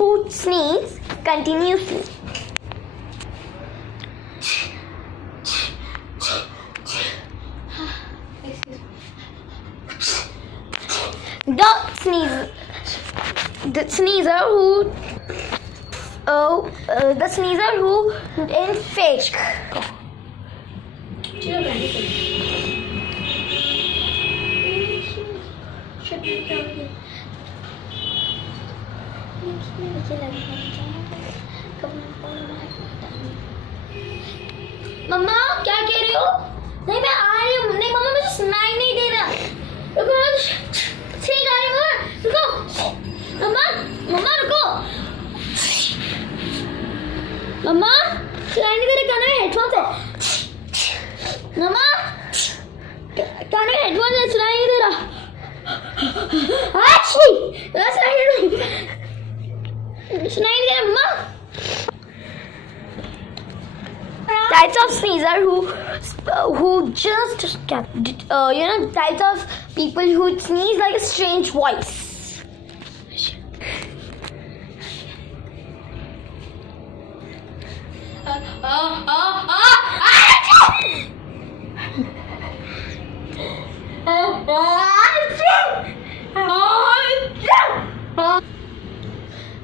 who sneeze continuously. The sneezer who in fake. मम्मा क्या कह रही हो? नहीं मैं आ रही हूँ. नहीं मम्मा मुझे सुनाई नहीं दे रहा. रुको ठीक आ रही हूँ. रुको मम्मा रुको. मम्मा सुनाई नहीं दे रहा. कानों में हेडफोन्स है. मम्मा कानों में हेडफोन्स है. सुनाई नहीं दे रहा. सुनाई नहीं दे रहा मम्मा. Types of sneezer who just types of people who sneeze like a strange voice.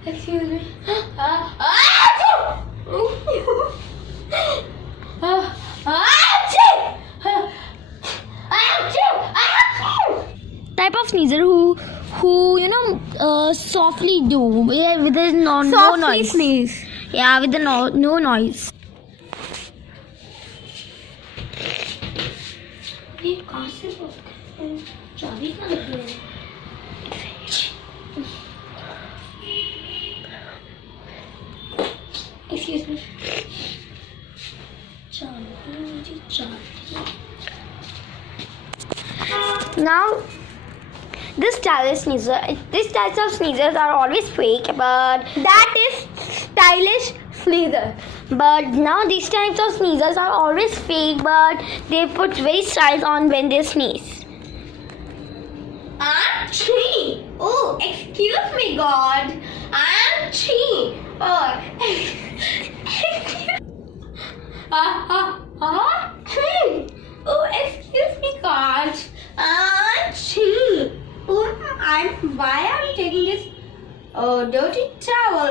Excuse me. Type of sneezer who softly do with the no noise. Sneeze. Yeah, with the no noise. ये कहाँ से चाबी कहाँ लगी है? Excuse me. Now, these types of sneezers are always fake, but that is stylish sneezer. But now these types of sneezers are always fake, but they put very styles on when they sneeze. Achoo! Oh, excuse me, God. Achoo! Oh, oh, excuse me, God. Why are you taking this dirty towel